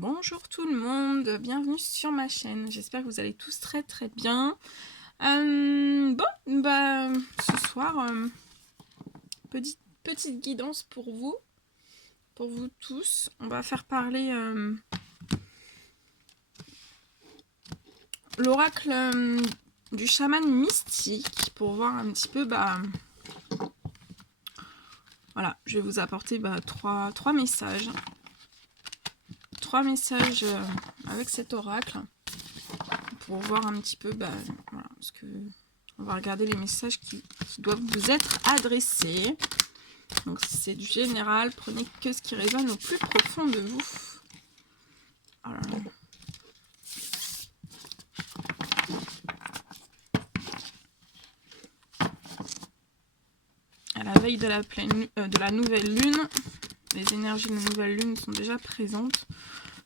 Bonjour tout le monde, bienvenue sur ma chaîne. J'espère que vous allez tous très bien. Ce soir, petite guidance pour vous tous. On va faire parler l'oracle du chaman mystique pour voir un petit peu. Voilà, je vais vous apporter trois messages. Trois messages avec cet oracle pour voir un petit peu voilà, parce que on va regarder les messages qui doivent vous être adressés. Donc c'est du général, prenez que ce qui résonne au plus profond de vous. Alors, à la veille de la nouvelle lune, les énergies de la nouvelle lune sont déjà présentes.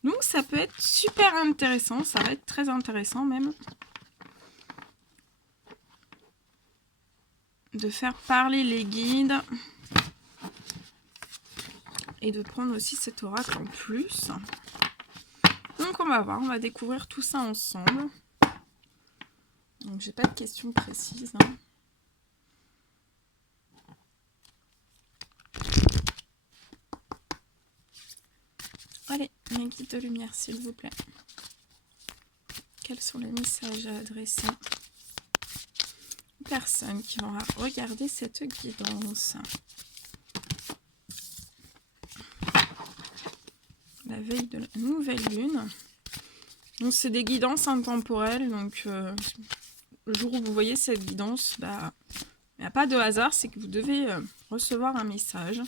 Donc ça peut être super intéressant, ça va être très intéressant même. De faire parler les guides. Et de prendre aussi cet oracle en plus. Donc on va voir, on va découvrir tout ça ensemble. Donc j'ai pas de questions précises. Allez, mes guides de lumière, s'il vous plaît. Quels sont les messages à adresser aux personnes qui vont regarder cette guidance? La veille de la nouvelle lune. Donc c'est des guidances intemporelles. Donc le jour où vous voyez cette guidance, il n'y a pas de hasard, c'est que vous devez recevoir un message.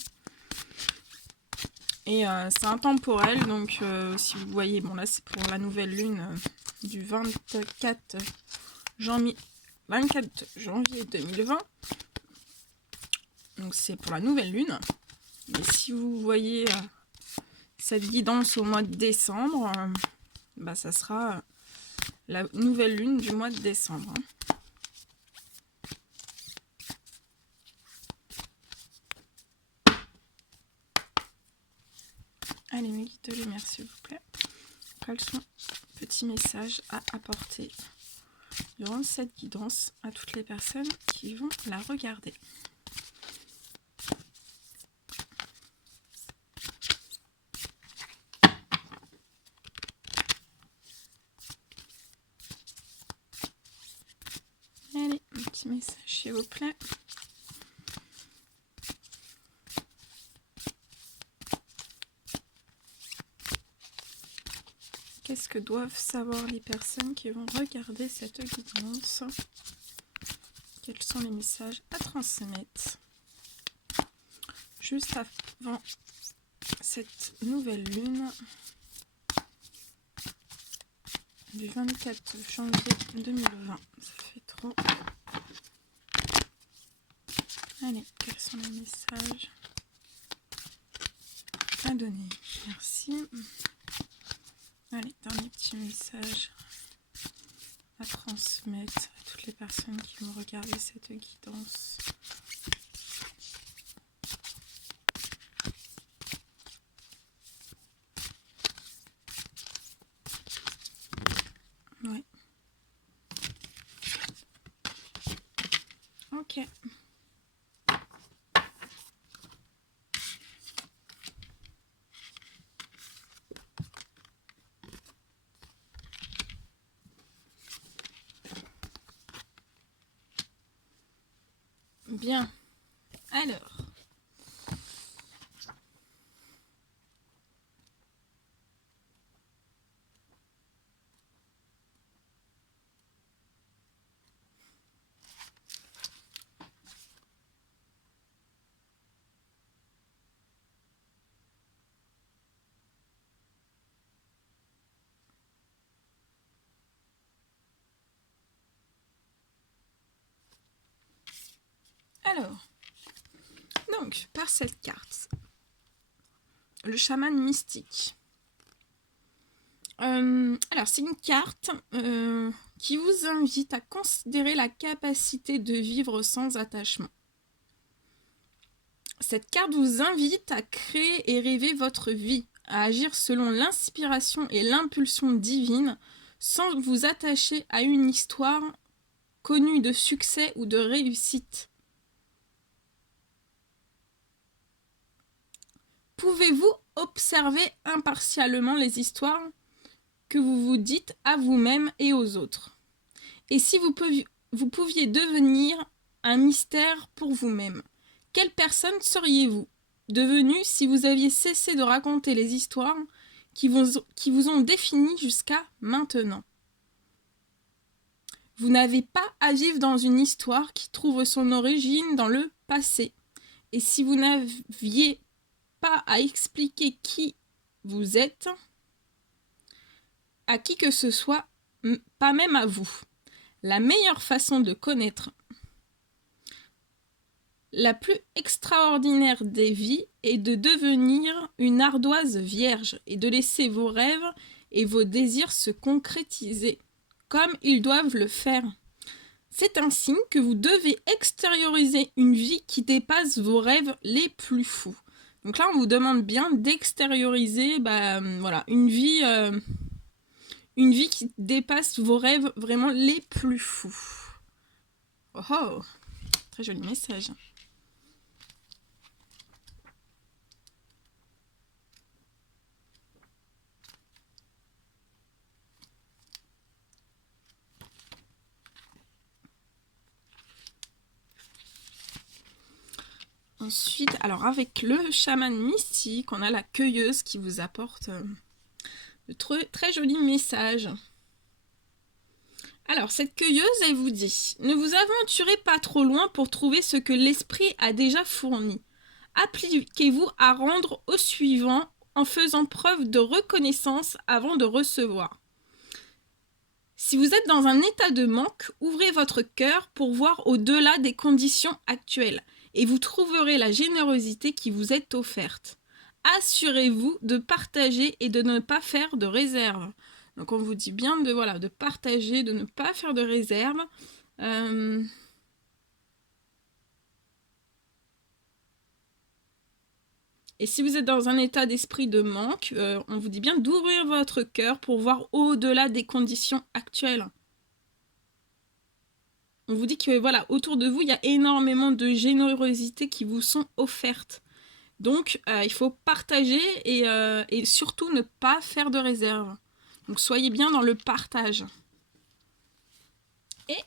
Et c'est intemporel, donc si vous voyez, bon là c'est pour la nouvelle lune du 24 janvier 2020. Donc c'est pour la nouvelle lune. Mais si vous voyez cette guidance au mois de décembre, ça sera la nouvelle lune du mois de décembre. Allez, mes guides de lumière, s'il vous plaît. Quels sont les petits messages à apporter durant cette guidance à toutes les personnes qui vont la regarder? Allez, un petit message, s'il vous plaît. Qu'est-ce que doivent savoir les personnes qui vont regarder cette guidance? Quels sont les messages à transmettre juste avant cette nouvelle lune du 24 janvier 2020? Ça fait trop. Allez, quels sont les messages à donner? Merci. Allez, dernier petit message à transmettre à toutes les personnes qui vont regarder cette guidance. Ouais. Ok. Bien. Alors. Donc, par cette carte, le chaman mystique. Alors, c'est une carte qui vous invite à considérer la capacité de vivre sans attachement. Cette carte vous invite à créer et rêver votre vie à agir selon l'inspiration et l'impulsion divine sans vous attacher à une histoire connue de succès ou de réussite. Pouvez-vous observer impartialement les histoires que vous vous dites à vous-même et aux autres? Et si vous pouviez devenir un mystère pour vous-même, quelle personne seriez-vous devenu si vous aviez cessé de raconter les histoires qui vous ont défini jusqu'à maintenant? Vous n'avez pas à vivre dans une histoire qui trouve son origine dans le passé. Et si vous n'aviez pas à expliquer qui vous êtes à qui que ce soit, pas même à vous. La meilleure façon de connaître la plus extraordinaire des vies est de devenir une ardoise vierge et de laisser vos rêves et vos désirs se concrétiser comme ils doivent le faire. C'est un signe que vous devez extérioriser une vie qui dépasse vos rêves les plus fous. Donc là, on vous demande bien d'extérioriser voilà, une vie qui dépasse vos rêves vraiment les plus fous. Oh, oh, très joli message. Ensuite, alors avec le chaman mystique, on a la cueilleuse qui vous apporte de très jolis messages. Alors, cette cueilleuse, elle vous dit « Ne vous aventurez pas trop loin pour trouver ce que l'esprit a déjà fourni. Appliquez-vous à rendre au suivant en faisant preuve de reconnaissance avant de recevoir. Si vous êtes dans un état de manque, ouvrez votre cœur pour voir au-delà des conditions actuelles et vous trouverez la générosité qui vous est offerte. Assurez-vous de partager et de ne pas faire de réserve. » Donc on vous dit bien de partager, de ne pas faire de réserve. Et si vous êtes dans un état d'esprit de manque, on vous dit bien d'ouvrir votre cœur pour voir au-delà des conditions actuelles. On vous dit que voilà, autour de vous, il y a énormément de générosité qui vous sont offertes. Donc, il faut partager et surtout ne pas faire de réserve. Donc, soyez bien dans le partage. Et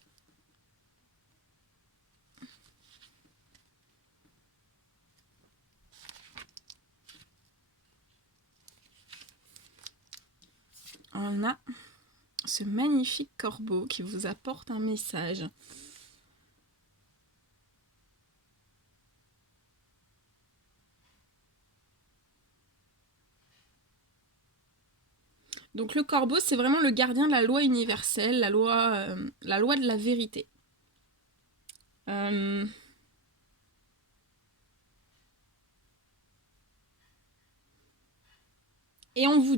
on a ce magnifique corbeau qui vous apporte un message. Donc le corbeau, c'est vraiment le gardien de la loi universelle, la loi de la vérité. Et on vous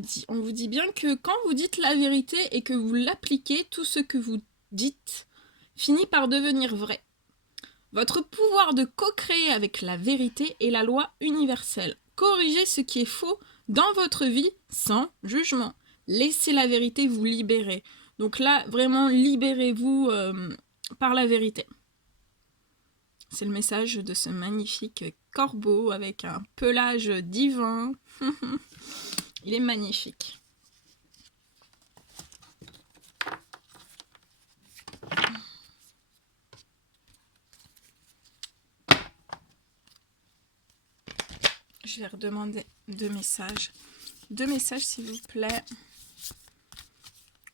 dit bien que quand vous dites la vérité et que vous l'appliquez, tout ce que vous dites finit par devenir vrai. Votre pouvoir de co-créer avec la vérité est la loi universelle. Corrigez ce qui est faux dans votre vie sans jugement. Laissez la vérité vous libérer. Donc là, vraiment, libérez-vous par la vérité. C'est le message de ce magnifique corbeau avec un pelage divin. Il est magnifique. Je vais redemander deux messages. Deux messages, s'il vous plaît,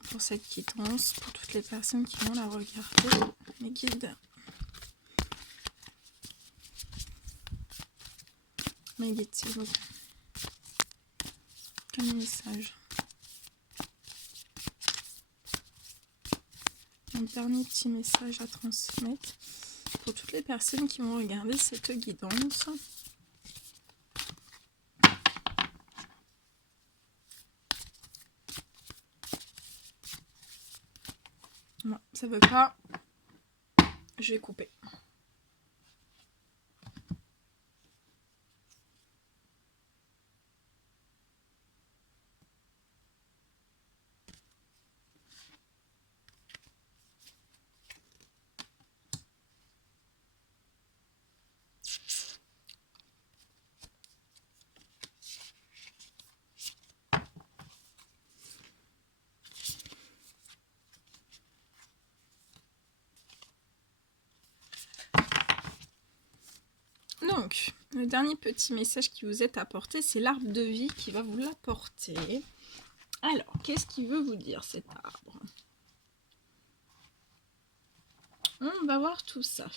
pour cette guidance, pour toutes les personnes qui vont la regarder. Mes guides. Mes guides, s'il vous plaît. Quel message? Un dernier petit message à transmettre pour toutes les personnes qui vont regarder cette guidance. Non, ça veut pas. Je vais couper. Le dernier petit message qui vous est apporté, c'est l'arbre de vie qui va vous l'apporter. Alors, qu'est-ce qu'il veut vous dire cet arbre? On va voir tout ça.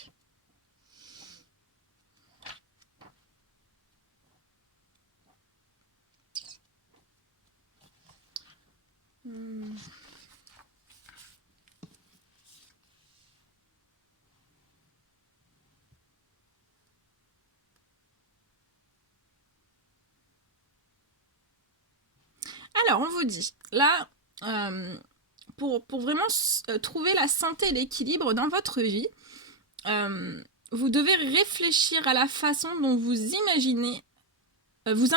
Alors, on vous dit, là, pour vraiment trouver la santé et l'équilibre dans votre vie, vous devez réfléchir à la façon dont vous imaginez, vous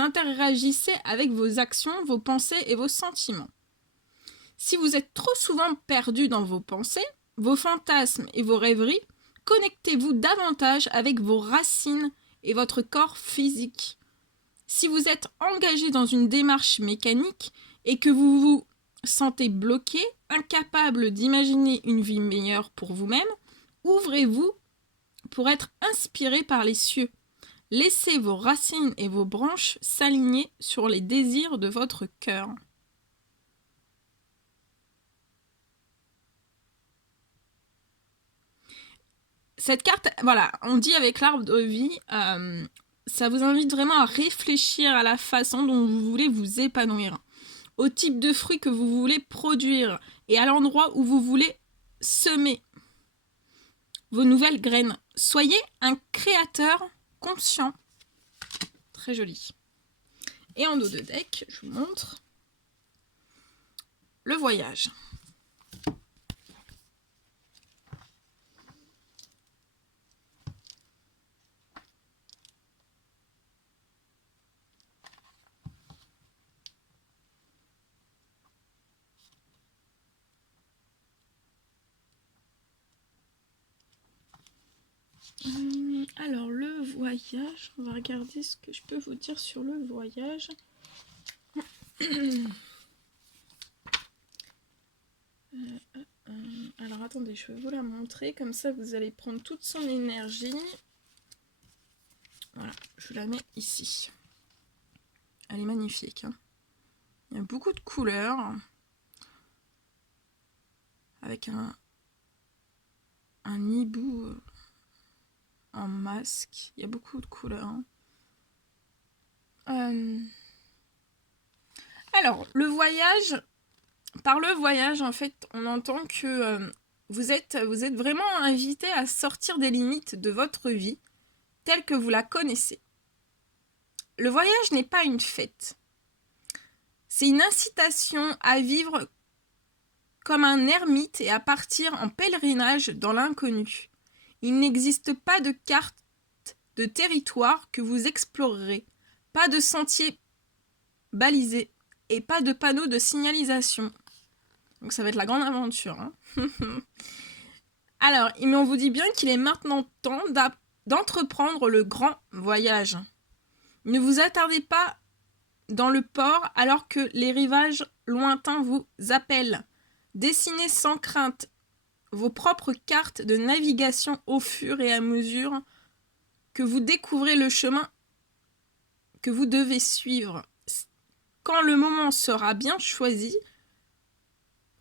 interagissez avec vos actions, vos pensées et vos sentiments. Si vous êtes trop souvent perdu dans vos pensées, vos fantasmes et vos rêveries, connectez-vous davantage avec vos racines et votre corps physique. Si vous êtes engagé dans une démarche mécanique et que vous vous sentez bloqué, incapable d'imaginer une vie meilleure pour vous-même, ouvrez-vous pour être inspiré par les cieux. Laissez vos racines et vos branches s'aligner sur les désirs de votre cœur. Cette carte, voilà, on dit avec l'arbre de vie, ça vous invite vraiment à réfléchir à la façon dont vous voulez vous épanouir, au type de fruits que vous voulez produire et à l'endroit où vous voulez semer vos nouvelles graines. Soyez un créateur conscient. Très joli. Et en dos de deck, je vous montre le voyage. Alors le voyage, on va regarder ce que je peux vous dire sur le voyage. Alors attendez, je vais vous la montrer, comme ça vous allez prendre toute son énergie. Voilà, je la mets ici. Elle est magnifique, hein. Il y a beaucoup de couleurs. Avec un hibou en masque. Il y a beaucoup de couleurs. Alors, le voyage, par le voyage, en fait, on entend que vous êtes vraiment invité à sortir des limites de votre vie, telle que vous la connaissez. Le voyage n'est pas une fête. C'est une incitation à vivre comme un ermite et à partir en pèlerinage dans l'inconnu. Il n'existe pas de carte de territoire que vous explorerez, pas de sentier balisé et pas de panneaux de signalisation. Donc ça va être la grande aventure, hein. Alors, mais on vous dit bien qu'il est maintenant temps d'entreprendre le grand voyage. Ne vous attardez pas dans le port alors que les rivages lointains vous appellent. Dessinez sans crainte vos propres cartes de navigation au fur et à mesure que vous découvrez le chemin que vous devez suivre. Quand le moment sera bien choisi,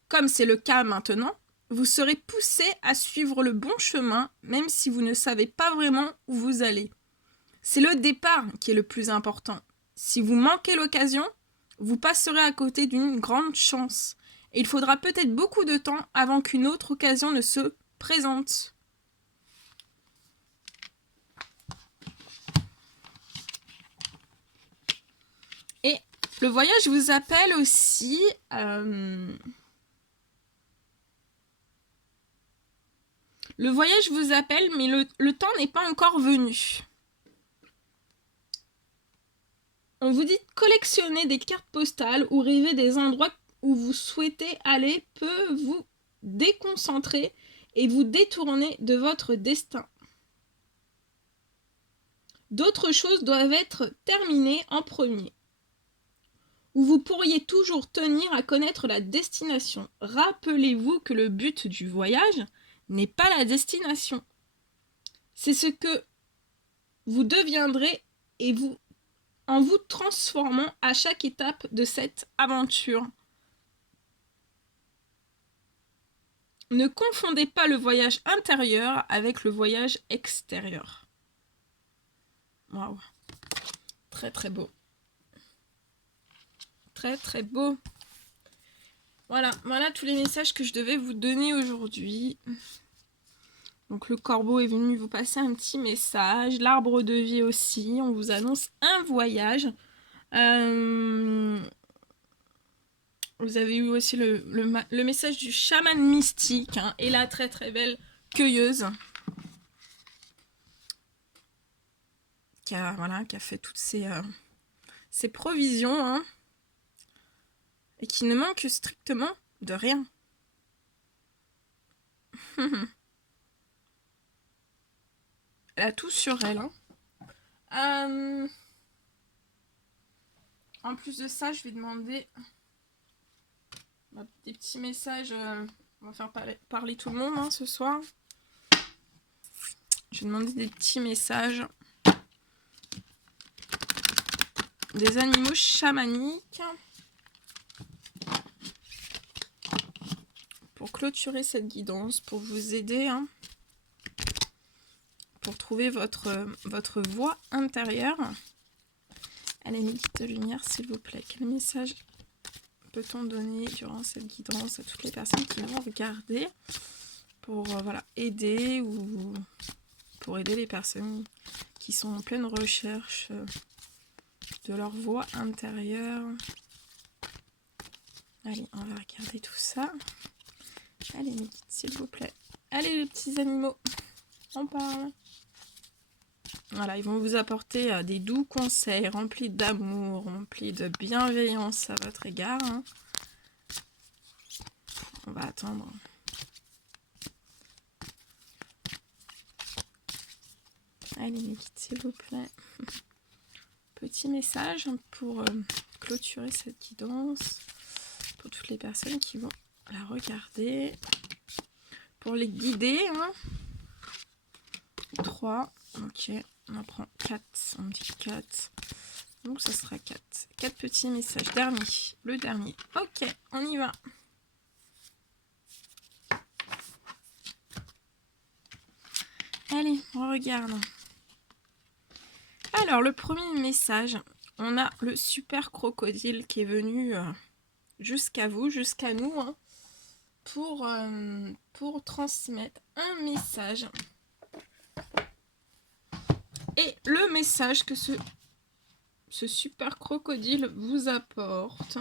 comme c'est le cas maintenant, vous serez poussé à suivre le bon chemin, même si vous ne savez pas vraiment où vous allez. C'est le départ qui est le plus important. Si vous manquez l'occasion, vous passerez à côté d'une grande chance. Et il faudra peut-être beaucoup de temps avant qu'une autre occasion ne se présente. Et le voyage vous appelle aussi... Le voyage vous appelle, mais le temps n'est pas encore venu. On vous dit de collectionner des cartes postales ou rêver des endroits où vous souhaitez aller peut vous déconcentrer et vous détourner de votre destin. D'autres choses doivent être terminées en premier, où vous pourriez toujours tenir à connaître la destination. Rappelez-vous que le but du voyage n'est pas la destination. C'est ce que vous deviendrez et vous en vous transformant à chaque étape de cette aventure. Ne confondez pas le voyage intérieur avec le voyage extérieur. Waouh. Très très beau. Très très beau. Voilà tous les messages que je devais vous donner aujourd'hui. Donc le corbeau est venu vous passer un petit message. L'arbre de vie aussi. On vous annonce un voyage. Vous avez eu aussi le message du chaman mystique, hein, et la très très belle cueilleuse qui a fait toutes ces provisions, hein, et qui ne manque strictement de rien. Elle a tout sur elle. Hein. En plus de ça, je vais demander des petits messages. On va faire parler tout le monde, hein, ce soir. Je vais demander des petits messages des animaux chamaniques pour clôturer cette guidance, pour vous aider, hein, pour trouver votre voie intérieure. Allez, mes guides de lumière, s'il vous plaît. Quel message peut-on donner durant cette guidance à toutes les personnes qui vont regarder pour aider ou pour aider les personnes qui sont en pleine recherche de leur voie intérieure. Allez, on va regarder tout ça. Allez, mes guides, s'il vous plaît. Allez, les petits animaux, on parle. Voilà, ils vont vous apporter des doux conseils remplis d'amour, remplis de bienveillance à votre égard. Hein. On va attendre. Allez, mes guides, s'il vous plaît. Petit message pour clôturer cette guidance. Pour toutes les personnes qui vont la regarder. Pour les guider. Hein. 3. Ok. On en prend 4. On dit 4. Donc ça sera 4. 4 petits messages. Dernier. Le dernier. Ok. On y va. Allez, on regarde. Alors, le premier message, on a le super crocodile qui est venu jusqu'à vous, jusqu'à nous, hein, pour transmettre un message. Et le message que ce super crocodile vous apporte.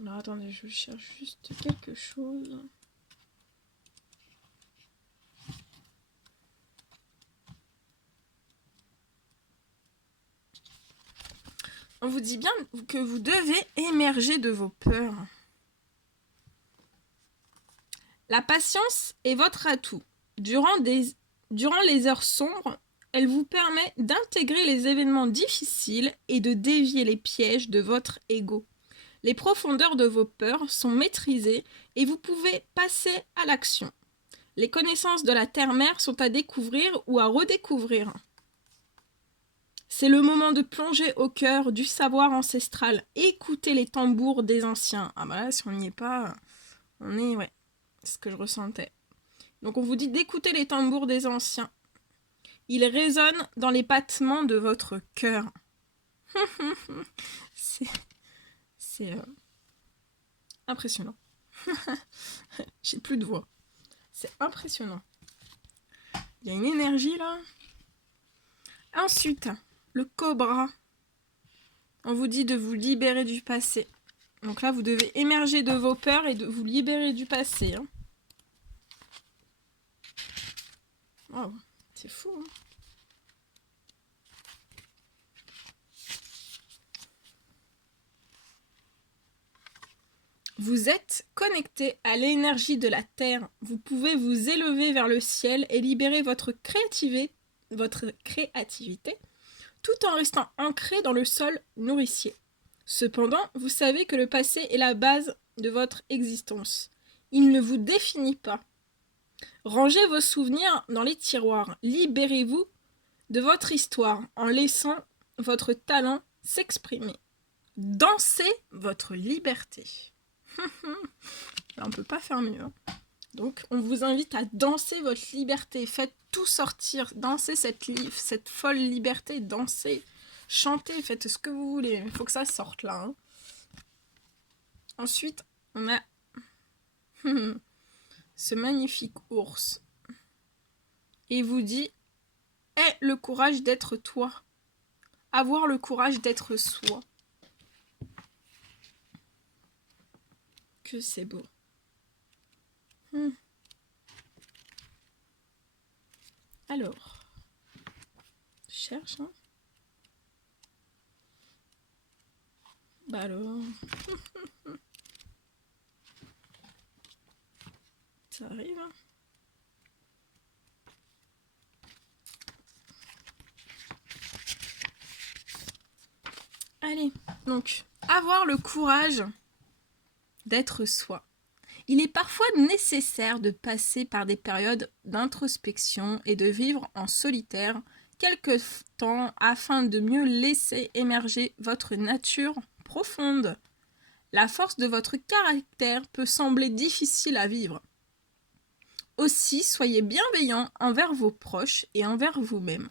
Alors, attendez, je cherche juste quelque chose. On vous dit bien que vous devez émerger de vos peurs. La patience est votre atout. Durant les heures sombres, elle vous permet d'intégrer les événements difficiles et de dévier les pièges de votre ego. Les profondeurs de vos peurs sont maîtrisées et vous pouvez passer à l'action. Les connaissances de la terre-mère sont à découvrir ou à redécouvrir. C'est le moment de plonger au cœur du savoir ancestral. Écoutez les tambours des anciens. Ah bah là, si on n'y est pas, on est... Ouais, c'est ce que je ressentais. Donc on vous dit d'écouter les tambours des anciens. Ils résonnent dans les battements de votre cœur. C'est impressionnant. J'ai plus de voix. C'est impressionnant. Il y a une énergie là. Ensuite, le cobra. On vous dit de vous libérer du passé. Donc là, vous devez émerger de vos peurs et de vous libérer du passé. Hein. Wow, c'est fou. Hein. Vous êtes connecté à l'énergie de la Terre. Vous pouvez vous élever vers le ciel et libérer votre créativité tout en restant ancré dans le sol nourricier. Cependant, vous savez que le passé est la base de votre existence. Il ne vous définit pas. Rangez vos souvenirs dans les tiroirs. Libérez-vous de votre histoire en laissant votre talent s'exprimer. Dansez votre liberté. Là, on ne peut pas faire mieux. Hein. Donc, on vous invite à danser votre liberté. Faites tout sortir. Dansez cette folle liberté. Dansez, chantez, faites ce que vous voulez. Il faut que ça sorte là. Hein. Ensuite, on a ce magnifique ours. Et il vous dit, aie le courage d'être toi. Avoir le courage d'être soi. Que c'est beau. Alors, je cherche. Hein. Bah alors. Ça arrive. Hein. Allez, donc, avoir le courage d'être soi. Il est parfois nécessaire de passer par des périodes d'introspection et de vivre en solitaire quelque temps afin de mieux laisser émerger votre nature profonde. La force de votre caractère peut sembler difficile à vivre. Aussi, soyez bienveillant envers vos proches et envers vous-même.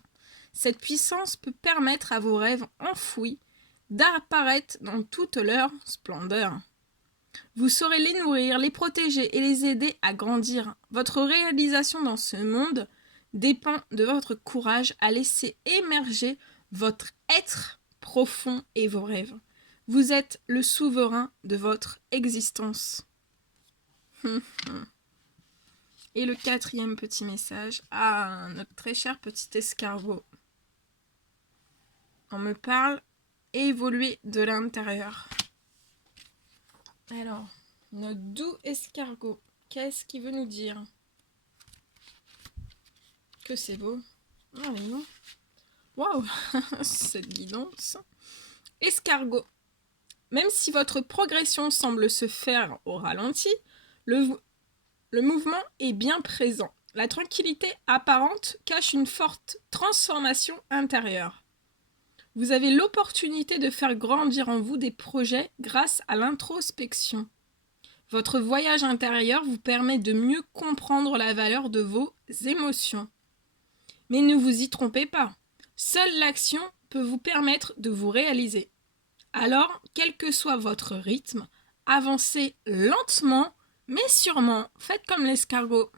Cette puissance peut permettre à vos rêves enfouis d'apparaître dans toute leur splendeur. Vous saurez les nourrir, les protéger et les aider à grandir. Votre réalisation dans ce monde dépend de votre courage à laisser émerger votre être profond et vos rêves. Vous êtes le souverain de votre existence. Et le 4e petit message à notre très cher petit escargot. On me parle évoluer de l'intérieur. Alors, notre doux escargot, qu'est-ce qu'il veut nous dire? Que c'est beau. Allez, non. Waouh, cette guidance. Escargot. Même si votre progression semble se faire au ralenti, le mouvement est bien présent. La tranquillité apparente cache une forte transformation intérieure. Vous avez l'opportunité de faire grandir en vous des projets grâce à l'introspection. Votre voyage intérieur vous permet de mieux comprendre la valeur de vos émotions. Mais ne vous y trompez pas. Seule l'action peut vous permettre de vous réaliser. Alors, quel que soit votre rythme, avancez lentement, mais sûrement. Faites comme l'escargot.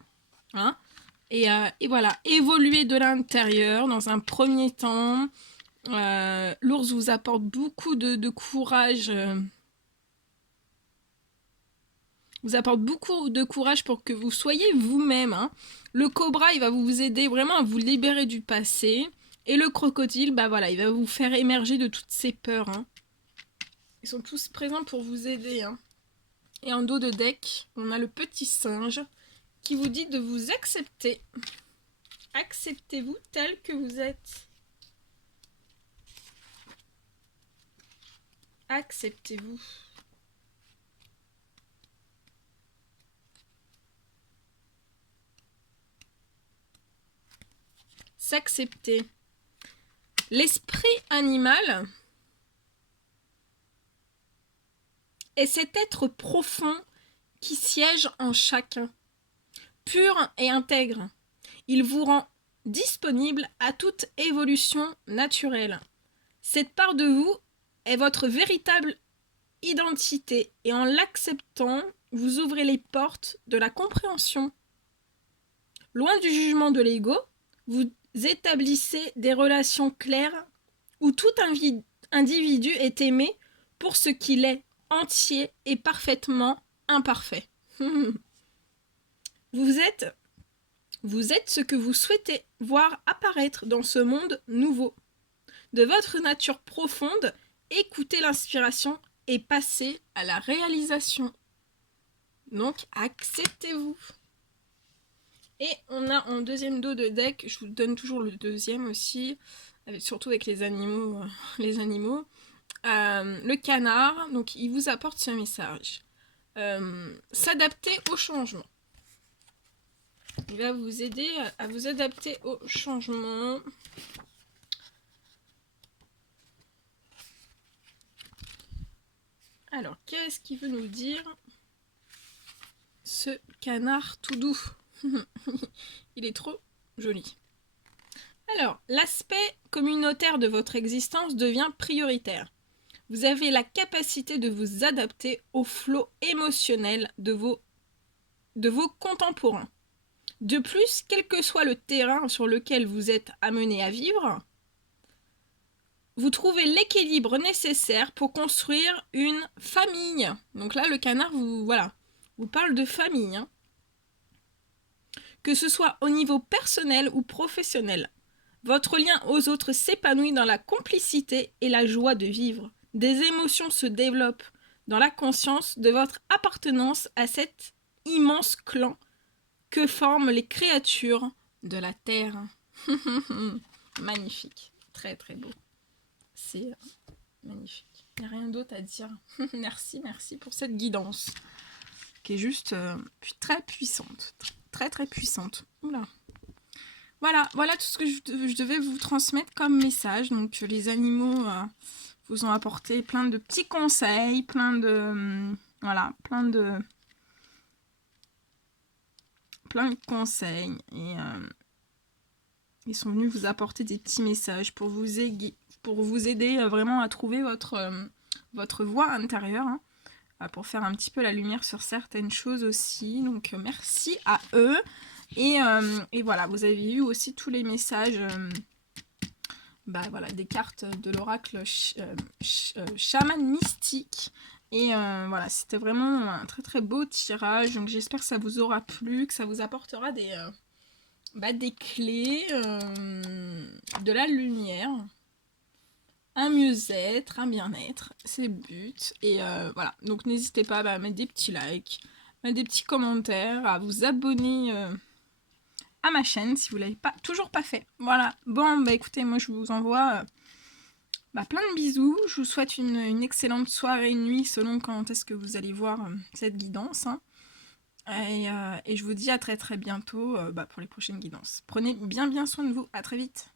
Hein? Et voilà, évoluez de l'intérieur dans un premier temps. L'ours vous apporte beaucoup de courage. Vous apporte beaucoup de courage pour que vous soyez vous-même. Hein. Le cobra, il va vous aider vraiment à vous libérer du passé. Et le crocodile, bah voilà, il va vous faire émerger de toutes ces peurs. Hein. Ils sont tous présents pour vous aider. Hein. Et en dos de deck, on a le petit singe qui vous dit de vous accepter. Acceptez-vous tel que vous êtes. Acceptez-vous. S'accepter. L'esprit animal est cet être profond qui siège en chacun, pur et intègre. Il vous rend disponible à toute évolution naturelle. Cette part de vous est votre véritable identité et en l'acceptant, vous ouvrez les portes de la compréhension. Loin du jugement de l'ego, vous établissez des relations claires où tout individu est aimé pour ce qu'il est, entier et parfaitement imparfait. Vous êtes ce que vous souhaitez voir apparaître dans ce monde nouveau. De votre nature profonde, écoutez l'inspiration et passez à la réalisation. Donc, acceptez-vous. Et on a en deuxième dos de deck, je vous donne toujours le deuxième aussi, surtout avec les animaux. Le canard, donc il vous apporte ce message. S'adapter au changement. Il va vous aider à vous adapter au changement. Alors, qu'est-ce qu'il veut nous dire, ce canard tout doux? Il est trop joli. Alors, l'aspect communautaire de votre existence devient prioritaire. Vous avez la capacité de vous adapter au flot émotionnel de vos contemporains. De plus, quel que soit le terrain sur lequel vous êtes amené à vivre, vous trouvez l'équilibre nécessaire pour construire une famille. Donc là, le canard vous parle de famille. Hein. Que ce soit au niveau personnel ou professionnel. Votre lien aux autres s'épanouit dans la complicité et la joie de vivre. Des émotions se développent dans la conscience de votre appartenance à cet immense clan que forment les créatures de la Terre. Magnifique, très très beau. C'est magnifique. Il n'y a rien d'autre à dire. Merci pour cette guidance qui est juste très puissante. Très très puissante. Oula. Voilà tout ce que je devais vous transmettre comme message. Donc les animaux vous ont apporté plein de petits conseils, plein de conseils et ils sont venus vous apporter des petits messages pour vous aider vraiment à trouver votre voie intérieure, hein, pour faire un petit peu la lumière sur certaines choses aussi. Donc merci à eux. Et voilà, vous avez eu aussi tous les messages des cartes de l'oracle chaman mystique. Et voilà, c'était vraiment un très très beau tirage. Donc j'espère que ça vous aura plu, que ça vous apportera des clés, de la lumière, un mieux-être, un bien-être, c'est le but. Et voilà, donc n'hésitez pas à mettre des petits likes, mettre des petits commentaires, à vous abonner à ma chaîne si vous l'avez toujours pas fait. Voilà, bon écoutez, moi je vous envoie plein de bisous. Je vous souhaite une excellente soirée et nuit selon quand est-ce que vous allez voir cette guidance, hein. Et je vous dis à très très bientôt pour les prochaines guidances. Prenez bien soin de vous, à très vite.